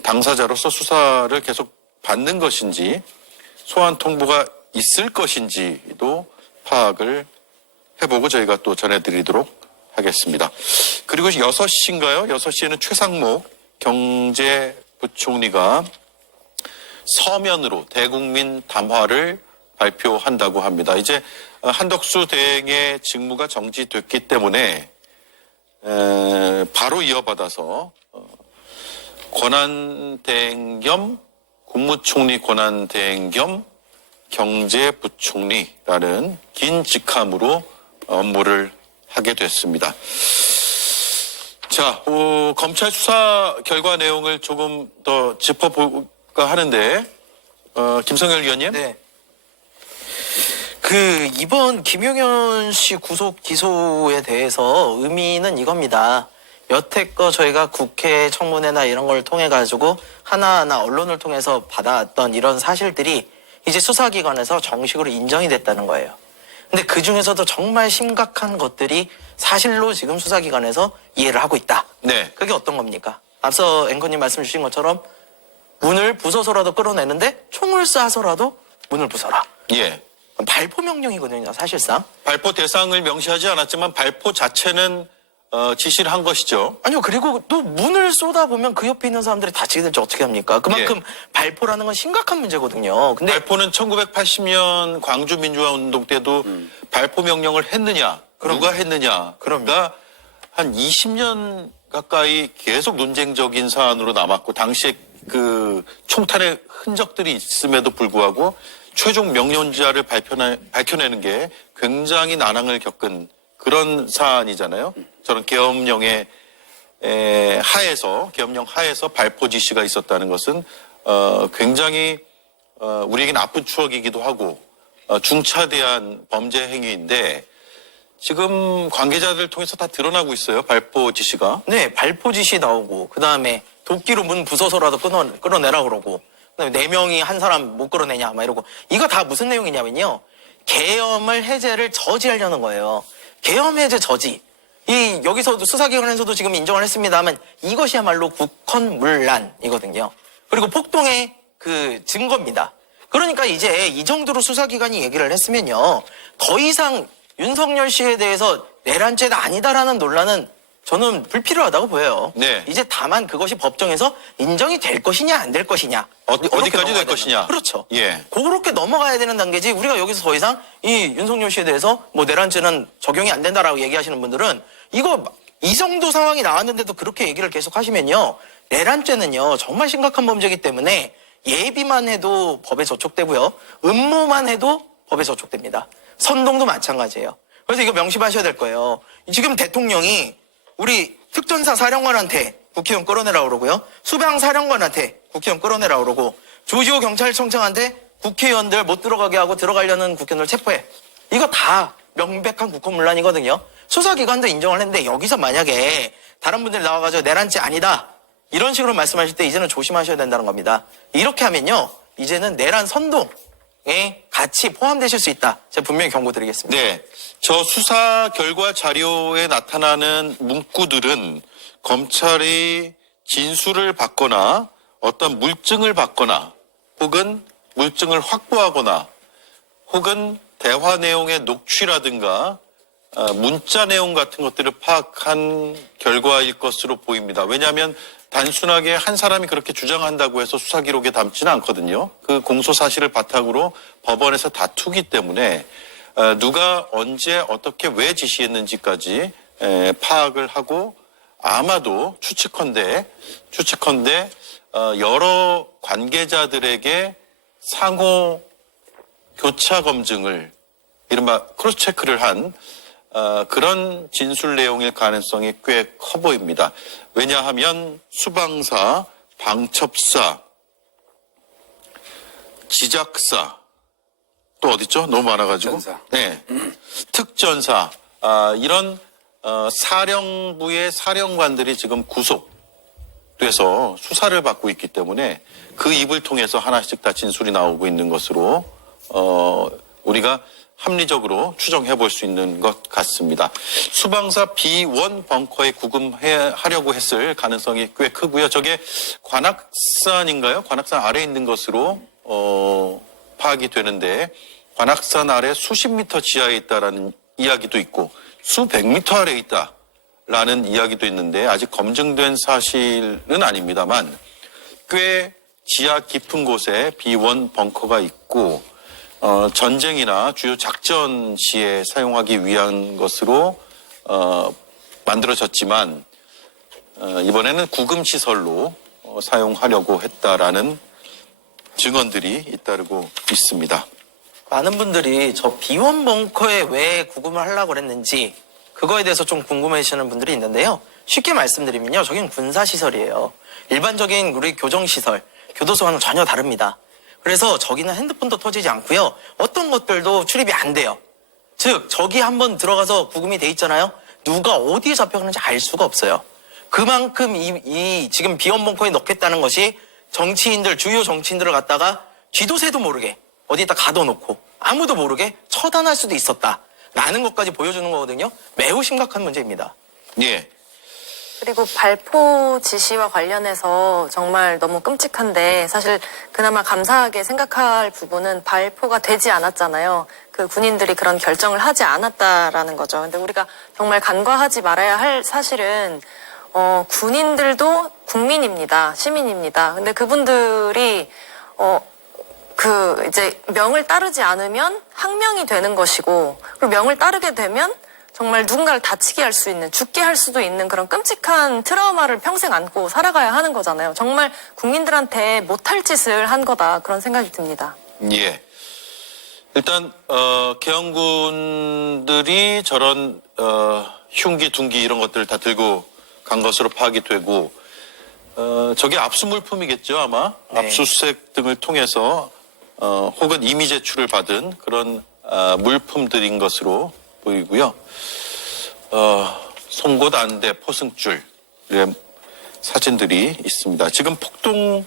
당사자로서 수사를 계속 받는 것인지 소환 통보가 있을 것인지도 파악을 해보고 저희가 또 전해드리도록 하겠습니다. 그리고 6시인가요? 6시에는 최상목 경제부총리가 서면으로 대국민 담화를 발표한다고 합니다. 이제 한덕수 대행의 직무가 정지됐기 때문에 바로 이어받아서 권한대행 겸 국무총리 권한대행 겸 경제부총리라는 긴 직함으로 업무를 하게 됐습니다. 자, 검찰 수사 결과 내용을 조금 더 짚어볼까 하는데 김성열 의원님. 네. 이번 김용현 씨 구속 기소에 대해서 의미는 이겁니다. 여태껏 저희가 국회 청문회나 이런 걸 통해 가지고 하나하나 언론을 통해서 받아왔던 이런 사실들이 이제 수사기관에서 정식으로 인정이 됐다는 거예요. 근데 그 중에서도 정말 심각한 것들이 사실로 지금 수사기관에서 이해를 하고 있다. 네. 그게 어떤 겁니까? 앞서 앵커님 말씀 주신 것처럼 문을 부숴서라도 끌어내는데 총을 쏴서라도 문을 부숴라. 예. 발포 명령이거든요, 사실상. 발포 대상을 명시하지 않았지만 발포 자체는 지시를 한 것이죠. 아니요, 그리고 또 문을 쏟아보면 그 옆에 있는 사람들이 다치게 될지 어떻게 합니까? 그만큼 발포라는 건 심각한 문제거든요. 근데 발포는 1980년 광주민주화운동 때도 발포 명령을 했느냐, 누가 했느냐, 그러니까 한 20년 가까이 계속 논쟁적인 사안으로 남았고 당시에 그 총탄의 흔적들이 있음에도 불구하고 최종 명령자를 밝혀내는 게 굉장히 난항을 겪은 그런 사안이잖아요. 저는 계엄령 하에서 발포 지시가 있었다는 것은 굉장히 우리에게는 아픈 추억이기도 하고 중차대한 범죄 행위인데 지금 관계자들 통해서 다 드러나고 있어요. 발포 지시가. 네, 발포 지시 나오고 그다음에 도끼로 문 부숴서라도 끌어내라 그러고 그다음에 4명이 한 사람 못 끌어내냐 막 이러고 이거 다 무슨 내용이냐면요. 계엄을 해제를 저지하려는 거예요. 계엄 해제 저지. 여기서도 수사기관에서도 지금 인정을 했습니다만 이것이야말로 국헌문란이거든요. 그리고 폭동의 그 증거입니다. 그러니까 이제 이 정도로 수사기관이 얘기를 했으면요. 더 이상 윤석열 씨에 대해서 내란죄가 아니다라는 논란은 저는 불필요하다고 보여요. 네. 이제 다만 그것이 법정에서 인정이 될 것이냐 안 될 것이냐. 어디까지 될 것이냐. 그렇죠. 예. 그렇게 넘어가야 되는 단계지 우리가 여기서 더 이상 이 윤석열 씨에 대해서 뭐 내란죄는 적용이 안 된다라고 얘기하시는 분들은 이거 이 정도 상황이 나왔는데도 그렇게 얘기를 계속 하시면요. 내란죄는요. 정말 심각한 범죄이기 때문에 예비만 해도 법에 저촉되고요. 음모만 해도 법에 저촉됩니다. 선동도 마찬가지예요. 그래서 이거 명심하셔야 될 거예요. 지금 대통령이 우리 특전사 사령관한테 국회의원 끌어내라 그러고요. 수방 사령관한테 국회의원 끌어내라 그러고 조지호 경찰청장한테 국회의원들 못 들어가게 하고 들어가려는 국회의원들 체포해. 이거 다 명백한 국헌문란이거든요. 수사기관도 인정을 했는데 여기서 만약에 다른 분들이 나와가지고 내란죄 아니다. 이런 식으로 말씀하실 때 이제는 조심하셔야 된다는 겁니다. 이렇게 하면요. 이제는 내란 선동에 같이 포함되실 수 있다. 제가 분명히 경고드리겠습니다. 네. 저 수사 결과 자료에 나타나는 문구들은 검찰이 진술을 받거나 어떤 물증을 받거나 혹은 물증을 확보하거나 혹은 대화 내용의 녹취라든가 문자 내용 같은 것들을 파악한 결과일 것으로 보입니다. 왜냐하면 단순하게 한 사람이 그렇게 주장한다고 해서 수사 기록에 담지는 않거든요. 그 공소 사실을 바탕으로 법원에서 다투기 때문에 누가 언제 어떻게 왜 지시했는지까지 파악을 하고 아마도 추측컨대 여러 관계자들에게 상호 교차 검증을 이른바 크로스 체크를 한 그런 진술 내용일 가능성이 꽤 커 보입니다. 왜냐하면 수방사, 방첩사, 지작사, 또 어딨죠? 너무 많아가지고. 특전사. 네. 특전사, 이런 사령부의 사령관들이 지금 구속돼서 수사를 받고 있기 때문에 그 입을 통해서 하나씩 다 진술이 나오고 있는 것으로 우리가 합리적으로 추정해 볼 수 있는 것 같습니다. 수방사 B1 벙커에 구금하려고 했을 가능성이 꽤 크고요. 저게 관악산인가요? 관악산 아래에 있는 것으로 파악이 되는데 관악산 아래 수십 미터 지하에 있다라는 이야기도 있고 수백 미터 아래에 있다라는 이야기도 있는데 아직 검증된 사실은 아닙니다만 꽤 지하 깊은 곳에 B1 벙커가 있고 전쟁이나 주요 작전 시에 사용하기 위한 것으로 만들어졌지만 이번에는 구금 시설로 사용하려고 했다라는 증언들이 잇따르고 있습니다. 많은 분들이 저 비원 벙커에 왜 구금을 하려고 그랬는지 그거에 대해서 좀 궁금해하시는 분들이 있는데요. 쉽게 말씀드리면요. 저긴 군사시설이에요. 일반적인 우리 교정시설, 교도소와는 전혀 다릅니다. 그래서 저기는 핸드폰도 터지지 않고요. 어떤 것들도 출입이 안 돼요. 즉 저기 한번 들어가서 구금이 돼 있잖아요. 누가 어디에 잡혀가는지 알 수가 없어요. 그만큼 이 지금 비원 벙커에 넣겠다는 것이 정치인들, 주요 정치인들을 갖다가 쥐도 새도 모르게 어디에다 가둬놓고 아무도 모르게 처단할 수도 있었다라는 것까지 보여주는 거거든요. 매우 심각한 문제입니다. 예. 그리고 발포 지시와 관련해서 정말 너무 끔찍한데 사실 그나마 감사하게 생각할 부분은 발포가 되지 않았잖아요. 그 군인들이 그런 결정을 하지 않았다라는 거죠. 근데 우리가 정말 간과하지 말아야 할 사실은 군인들도 국민입니다. 시민입니다. 근데 그분들이 이제 명을 따르지 않으면 항명이 되는 것이고 그리고 명을 따르게 되면 정말 누군가를 다치게 할 수 있는, 죽게 할 수도 있는 그런 끔찍한 트라우마를 평생 안고 살아가야 하는 거잖아요. 정말 국민들한테 못할 짓을 한 거다 그런 생각이 듭니다. 예. 일단 계엄군들이 저런 흉기, 둔기 이런 것들을 다 들고 간 것으로 파악이 되고 저게 압수 물품이겠죠 아마. 네. 압수수색 등을 통해서 혹은 임의 제출을 받은 그런 물품들인 것으로 보이고요. 송곳 안대, 포승줄의 사진들이 있습니다. 지금 폭동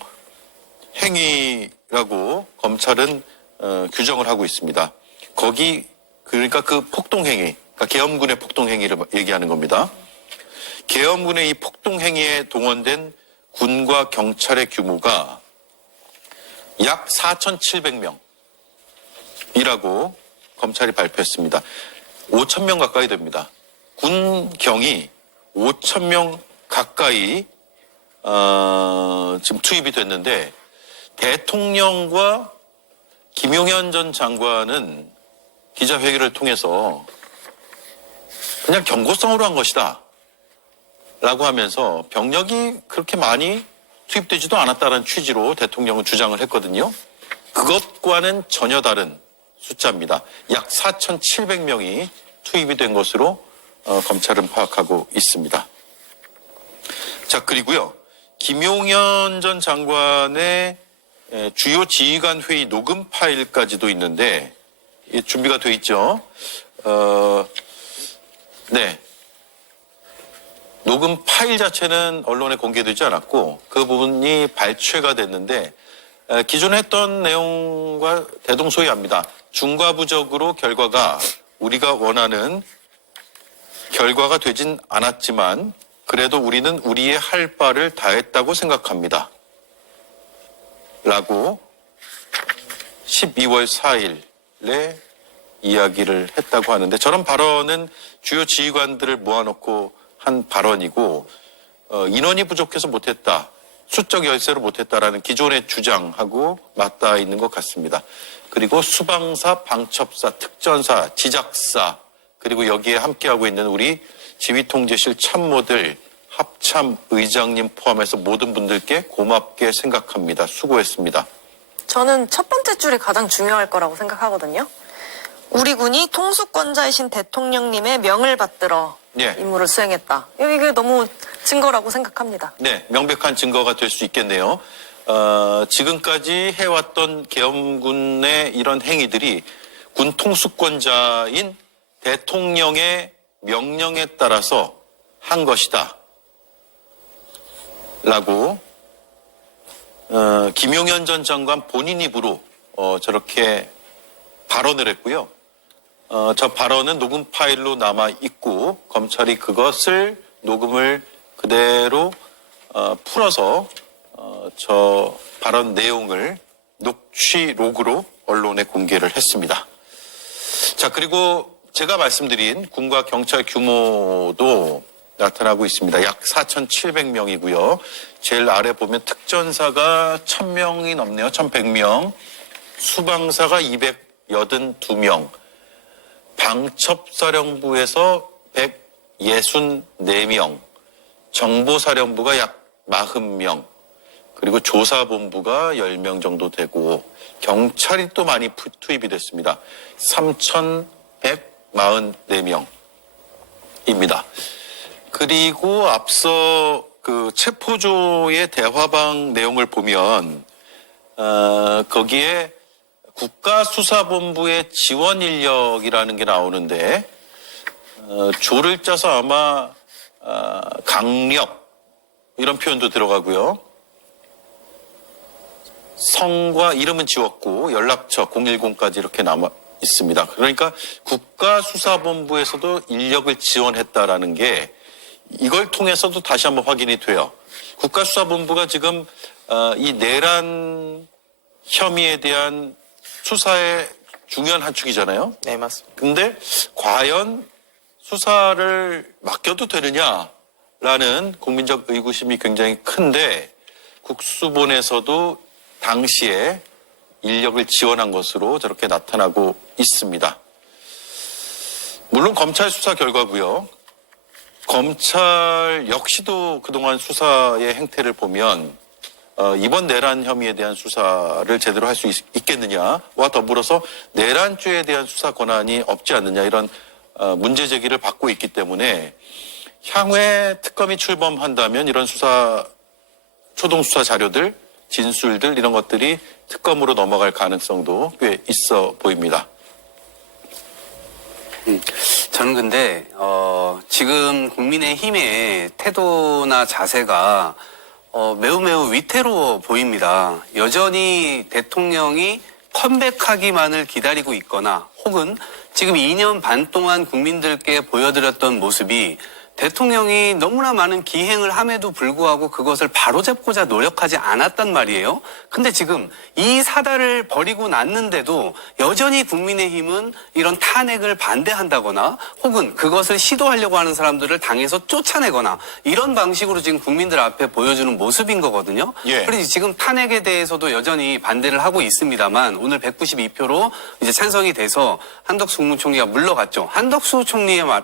행위라고 검찰은 규정을 하고 있습니다. 그러니까 그 폭동 행위, 그러니까 계엄군의 폭동 행위를 얘기하는 겁니다. 계엄군의 이 폭동 행위에 동원된 군과 경찰의 규모가 약 4,700명이라고 검찰이 발표했습니다. 5,000명 가까이 됩니다. 군경이 5,000명 가까이 지금 투입이 됐는데 대통령과 김용현 전 장관은 기자회견을 통해서 그냥 경고성으로 한 것이다 라고 하면서 병력이 그렇게 많이 투입되지도 않았다는 취지로 대통령은 주장을 했거든요. 그것과는 전혀 다른 숫자입니다. 약 4,700명이 투입이 된 것으로 검찰은 파악하고 있습니다. 자, 그리고요. 김용현 전 장관의 주요 지휘관 회의 녹음 파일까지도 있는데 준비가 돼 있죠. 네. 녹음 파일 자체는 언론에 공개되지 않았고 그 부분이 발췌가 됐는데 기존에 했던 내용과 대동소이합니다. 중과부적으로 결과가 우리가 원하는 결과가 되진 않았지만 그래도 우리는 우리의 할 바를 다했다고 생각합니다. 라고 12월 4일에 이야기를 했다고 하는데 저런 발언은 주요 지휘관들을 모아놓고 한 발언이고 인원이 부족해서 못했다. 수적 열세로 못했다라는 기존의 주장하고 맞닿아 있는 것 같습니다. 그리고 수방사, 방첩사, 특전사, 지작사, 그리고 여기에 함께하고 있는 우리 지휘통제실 참모들, 합참 의장님 포함해서 모든 분들께 고맙게 생각합니다. 수고했습니다. 저는 첫 번째 줄이 가장 중요할 거라고 생각하거든요. 우리 군이 통수권자이신 대통령님의 명을 받들어 예. 임무를 수행했다. 이게 너무 증거라고 생각합니다. 네, 명백한 증거가 될 수 있겠네요. 지금까지 해왔던 계엄군의 이런 행위들이 군 통수권자인 대통령의 명령에 따라서 한 것이다. 라고 김용현 전 장관 본인 입으로 저렇게 발언을 했고요. 저 발언은 녹음 파일로 남아 있고 검찰이 그것을 녹음을 그대로 풀어서 저 발언 내용을 녹취록으로 언론에 공개를 했습니다. 자, 그리고 제가 말씀드린 군과 경찰 규모도 나타나고 있습니다. 약 4,700명이고요. 제일 아래 보면 특전사가 1,000명이 넘네요. 1,100명. 수방사가 282명. 방첩사령부에서 164명. 정보사령부가 약 40명. 그리고 조사본부가 10명 정도 되고 경찰이 또 많이 투입이 됐습니다. 3,144명입니다. 그리고 앞서 그 체포조의 대화방 내용을 보면 거기에 국가수사본부의 지원 인력이라는 게 나오는데 조를 짜서 아마 강력 이런 표현도 들어가고요. 성과 이름은 지웠고 연락처 010까지 이렇게 남아 있습니다. 그러니까 국가수사본부에서도 인력을 지원했다라는 게 이걸 통해서도 다시 한번 확인이 돼요. 국가수사본부가 지금 이 내란 혐의에 대한 수사의 중요한 한 축이잖아요. 네, 맞습니다. 근데 과연 수사를 맡겨도 되느냐라는 국민적 의구심이 굉장히 큰데 국수본에서도 당시에 인력을 지원한 것으로 저렇게 나타나고 있습니다. 물론 검찰 수사 결과고요. 검찰 역시도 그동안 수사의 행태를 보면 이번 내란 혐의에 대한 수사를 제대로 할 수 있겠느냐와 더불어서 내란죄에 대한 수사 권한이 없지 않느냐 이런 문제 제기를 받고 있기 때문에 향후에 특검이 출범한다면 이런 수사 초동 수사 자료들, 진술들 이런 것들이 특검으로 넘어갈 가능성도 꽤 있어 보입니다. 저는 근데 지금 국민의힘의 태도나 자세가 매우 위태로워 보입니다. 여전히 대통령이 컴백하기만을 기다리고 있거나 혹은 지금 2년 반 동안 국민들께 보여드렸던 모습이 대통령이 너무나 많은 기행을 함에도 불구하고 그것을 바로잡고자 노력하지 않았단 말이에요. 근데 지금 이 사달을 벌이고 났는데도 여전히 국민의힘은 이런 탄핵을 반대한다거나 혹은 그것을 시도하려고 하는 사람들을 당에서 쫓아내거나 이런 방식으로 지금 국민들 앞에 보여주는 모습인 거거든요. 예. 그래서 지금 탄핵에 대해서도 여전히 반대를 하고 있습니다만 오늘 192표로 이제 찬성이 돼서 한덕수 국무총리가 물러갔죠. 한덕수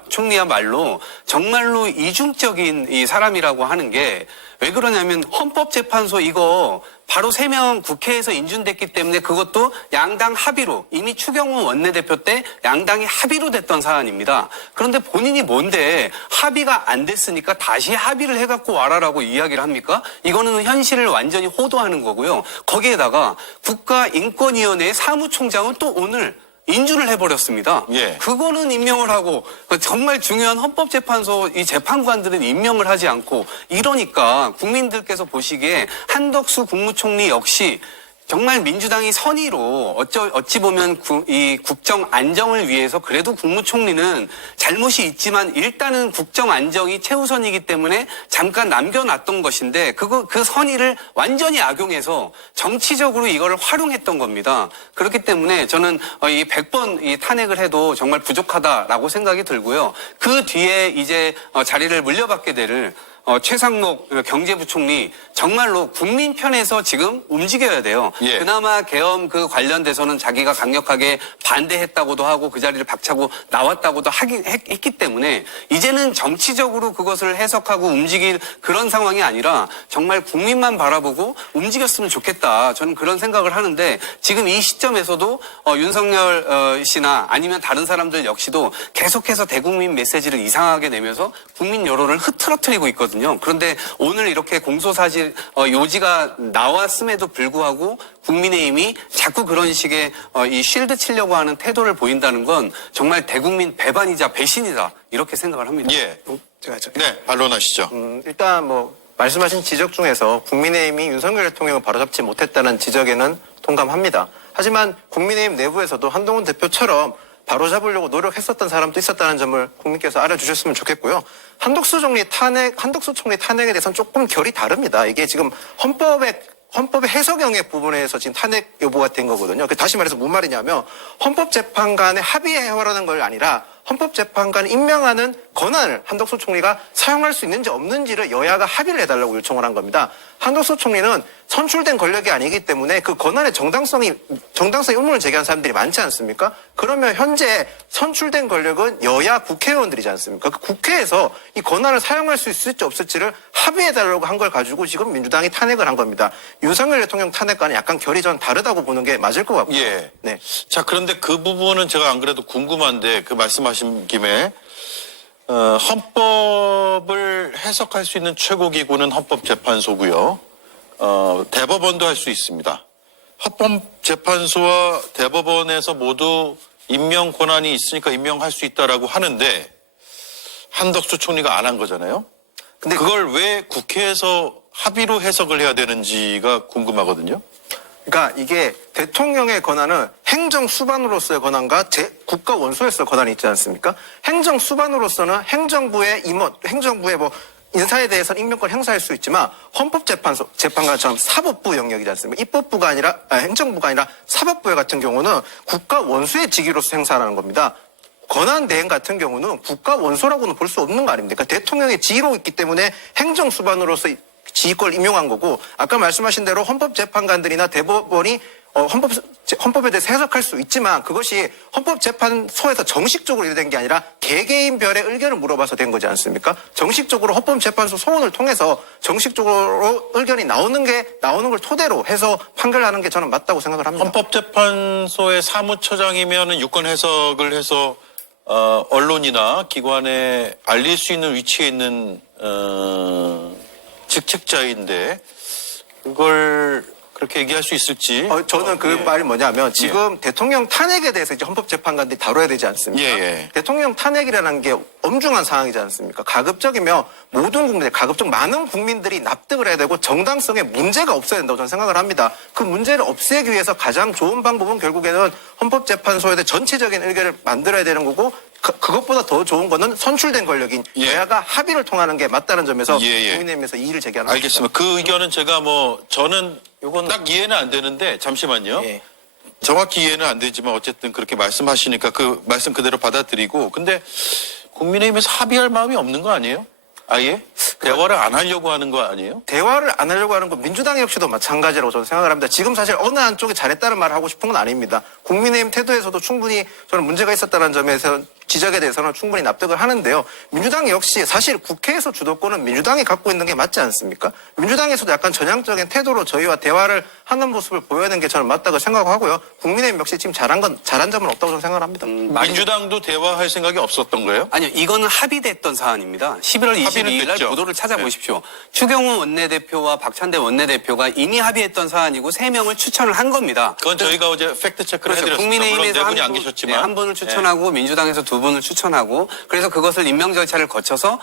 총리야말로 정말로 이중적인 이 사람이라고 하는 게 왜 그러냐면 헌법재판소 이거 바로 3명 국회에서 인준됐기 때문에 그것도 양당 합의로 이미 추경호 원내대표 때 양당이 합의로 됐던 사안입니다. 그런데 본인이 뭔데 합의가 안 됐으니까 다시 합의를 해갖고 와라라고 이야기를 합니까? 이거는 현실을 완전히 호도하는 거고요. 거기에다가 국가인권위원회 사무총장은 또 오늘 인준을 해버렸습니다. 예. 그거는 임명을 하고 정말 중요한 헌법재판소 이 재판관들은 임명을 하지 않고 이러니까 국민들께서 보시기에 한덕수 국무총리 역시 정말 민주당이 선의로 어찌 보면 이 국정 안정을 위해서 그래도 국무총리는 잘못이 있지만 일단은 국정 안정이 최우선이기 때문에 잠깐 남겨놨던 것인데 그 선의를 완전히 악용해서 정치적으로 이거를 활용했던 겁니다. 그렇기 때문에 저는 이 100번 이 탄핵을 해도 정말 부족하다라고 생각이 들고요. 그 뒤에 이제 자리를 물려받게 될 최상목 경제부총리 정말로 국민 편에서 지금 움직여야 돼요. 예. 그나마 계엄 그 관련돼서는 자기가 강력하게 반대했다고도 하고 그 자리를 박차고 나왔다고도 했기 때문에 이제는 정치적으로 그것을 해석하고 움직일 그런 상황이 아니라 정말 국민만 바라보고 움직였으면 좋겠다. 저는 그런 생각을 하는데 지금 이 시점에서도 윤석열 씨나 아니면 다른 사람들 역시도 계속해서 대국민 메시지를 이상하게 내면서 국민 여론을 흐트러뜨리고 있거든요. 그런데 오늘 이렇게 공소사실 요지가 나왔음에도 불구하고 국민의힘이 자꾸 그런 식의 이 쉴드 치려고 하는 태도를 보인다는 건 정말 대국민 배반이자 배신이다 이렇게 생각을 합니다. 예. 네, 반론하시죠. 일단 뭐 말씀하신 지적 중에서 국민의힘이 윤석열 대통령을 바로잡지 못했다는 지적에는 동감합니다. 하지만 국민의힘 내부에서도 한동훈 대표처럼 바로잡으려고 노력했었던 사람도 있었다는 점을 국민께서 알아주셨으면 좋겠고요. 한덕수 총리 탄핵에 대해서는 조금 결이 다릅니다. 이게 지금 헌법의 해석영역 부분에서 지금 탄핵 여부가 된 거거든요. 다시 말해서 무슨 말이냐면 헌법재판관의 합의에 해와라는 걸 아니라 헌법재판관을 임명하는 권한을 한덕수 총리가 사용할 수 있는지 없는지를 여야가 합의를 해달라고 요청을 한 겁니다. 한덕수 총리는 선출된 권력이 아니기 때문에 그 권한의 정당성 의문을 제기한 사람들이 많지 않습니까? 그러면 현재 선출된 권력은 여야 국회의원들이지 않습니까? 그 국회에서 이 권한을 사용할 수 있을지 없을지를 합의해달라고 한 걸 가지고 지금 민주당이 탄핵을 한 겁니다. 윤석열 대통령 탄핵과는 약간 결이 전 다르다고 보는 게 맞을 것 같고요. 예. 네. 자, 그런데 그 부분은 제가 안 그래도 궁금한데 그 말씀하신 김에 헌법을 해석할 수 있는 최고기구는 헌법재판소고요. 대법원도 할 수 있습니다. 헌법재판소와 대법원에서 모두 임명 권한이 있으니까 임명할 수 있다라고 하는데 한덕수 총리가 안 한 거잖아요. 근데 그걸 왜 국회에서 합의로 해석을 해야 되는지가 궁금하거든요. 그러니까 이게 대통령의 권한은 행정수반으로서의 권한과 국가 원수로서의 권한이 있지 않습니까? 행정수반으로서는 행정부의 뭐 인사에 대해서는 임명권 행사할 수 있지만 헌법재판관처럼 사법부 영역이지 않습니까? 입법부가 아니라 행정부가 아니라 사법부 같은 경우는 국가 원수의 직위로서 행사하는 겁니다. 권한 대행 같은 경우는 국가 원수라고는 볼 수 없는 거 아닙니까? 대통령의 지위로 있기 때문에 행정수반으로서 지휘권을 임용한 거고 아까 말씀하신 대로 헌법재판관들이나 대법원이 헌법에 대해서 해석할 수 있지만 그것이 헌법재판소에서 정식적으로 된 게 아니라 개개인별의 의견을 물어봐서 된 거지 않습니까? 정식적으로 헌법재판소 소원을 통해서 정식적으로 의견이 나오는 걸 토대로 해서 판결하는 게 저는 맞다고 생각을 합니다. 헌법재판소의 사무처장이면 유권 해석을 해서 언론이나 기관에 알릴 수 있는 위치에 있는 직책자인데 그걸 그렇게 얘기할 수 있을지. 저는 그 말이 뭐냐면 지금 대통령 탄핵에 대해서 이제 헌법재판관들이 다뤄야 되지 않습니까? 예. 대통령 탄핵이라는 게 엄중한 상황이지 않습니까? 가급적이면 많은 국민들이 납득을 해야 되고 정당성에 문제가 없어야 된다고 저는 생각을 합니다. 그 문제를 없애기 위해서 가장 좋은 방법은 결국에는 헌법재판소에 대해 전체적인 의견을 만들어야 되는 거고 그것보다 더 좋은 거는 선출된 권력인 여야가 합의를 통하는 게 맞다는 점에서 국민의힘에서 이의를 제기하는 알겠습니다. 그 의견은 제가 저는 딱 이해는 안 되는데 잠시만요. 예. 정확히 이해는 안 되지만 어쨌든 그렇게 말씀하시니까 그 말씀 그대로 받아들이고 근데 국민의힘에서 합의할 마음이 없는 거 아니에요? 아예? 대화를 안 하려고 하는 거 아니에요? 대화를 안 하려고 하는 건 민주당 역시도 마찬가지라고 저는 생각을 합니다. 지금 사실 어느 한쪽이 잘했다는 말을 하고 싶은 건 아닙니다. 국민의힘 태도에서도 충분히 저는 문제가 있었다는 점에서 지적에 대해서는 충분히 납득을 하는데요. 민주당 역시 사실 국회에서 주도권은 민주당이 갖고 있는 게 맞지 않습니까? 민주당에서도 약간 전향적인 태도로 저희와 대화를 하는 모습을 보여야 되는 게 저는 맞다고 생각하고요. 국민의힘 역시 지금 잘한 점은 없다고 저는 생각을 합니다. 민주당도 대화할 생각이 없었던 거예요? 아니요, 이거는 합의됐던 사안입니다. 11월 22일 날 보도를 찾아보십시오. 추경호 원내대표와 박찬대 원내대표가 이미 합의했던 사안이고 3명을 추천을 한 겁니다. 그건 저희가 어제 팩트 체크를 해드렸습니다. 국민의힘에서 물론 네 분이 안 계셨지만 한 분을 추천하고 민주당에서 2분을 추천하고 그래서 그것을 임명 절차를 거쳐서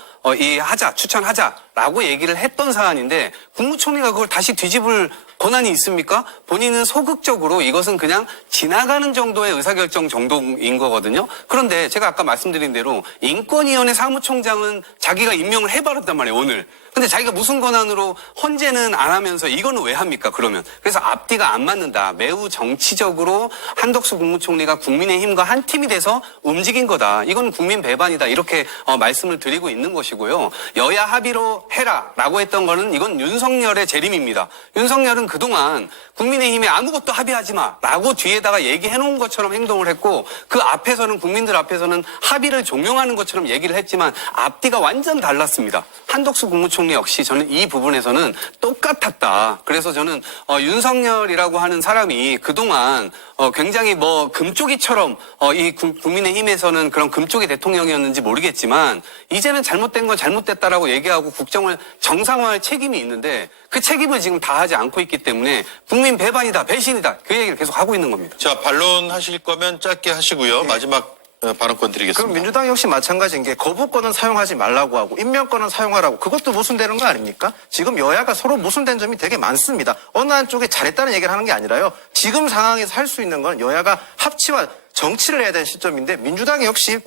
추천하자라고 얘기를 했던 사안인데 국무총리가 그걸 다시 뒤집을 권한이 있습니까? 본인은 소극적으로 이것은 그냥 지나가는 정도의 의사결정 정도인 거거든요. 그런데 제가 아까 말씀드린 대로 인권위원회 사무총장은 자기가 임명을 해버렸단 말이에요, 오늘. 근데 자기가 무슨 권한으로 헌재는 안 하면서 이거는 왜 합니까, 그러면? 그래서 앞뒤가 안 맞는다. 매우 정치적으로 한덕수 국무총리가 국민의힘과 한 팀이 돼서 움직인 거다. 이건 국민 배반이다. 이렇게 말씀을 드리고 있는 것이고. 마시고요. 여야 합의로 해라라고 했던 거는 이건 윤석열의 재림입니다. 윤석열은 그동안 국민의힘에 아무것도 합의하지 마라고 뒤에다가 얘기해 놓은 것처럼 행동을 했고 그 앞에서는 국민들 앞에서는 합의를 종용하는 것처럼 얘기를 했지만 앞뒤가 완전 달랐습니다. 한덕수 국무총리 역시 저는 이 부분에서는 똑같았다. 그래서 저는 윤석열이라고 하는 사람이 그동안 굉장히 뭐 금쪽이처럼 이 국민의힘에서는 그런 금쪽이 대통령이었는지 모르겠지만 이제는 잘못된 건 잘못됐다라고 얘기하고 국정을 정상화할 책임이 있는데 그 책임을 지금 다하지 않고 있기 때문에 국민 배반이다, 배신이다 그 얘기를 계속 하고 있는 겁니다. 자, 반론하실 거면 짧게 하시고요. 마지막 발언권 드리겠습니다. 그럼 민주당 역시 마찬가지인 게 거부권은 사용하지 말라고 하고 임명권은 사용하라고 그것도 모순되는 거 아닙니까? 지금 여야가 서로 모순된 점이 되게 많습니다. 어느 한쪽에 잘했다는 얘기를 하는 게 아니라요. 지금 상황에서 할 수 있는 건 여야가 합치와 정치를 해야 될 시점인데 민주당이 역시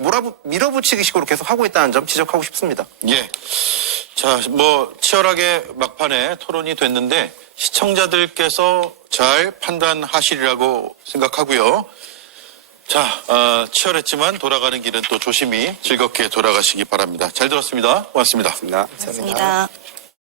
밀어붙이기 식으로 계속 하고 있다는 점 지적하고 싶습니다. 예. 자, 뭐 치열하게 막판에 토론이 됐는데 시청자들께서 잘 판단하시리라고 생각하고요. 자, 치열했지만 돌아가는 길은 또 조심히 즐겁게 돌아가시기 바랍니다. 잘 들었습니다. 고맙습니다. 감사합니다. 감사합니다.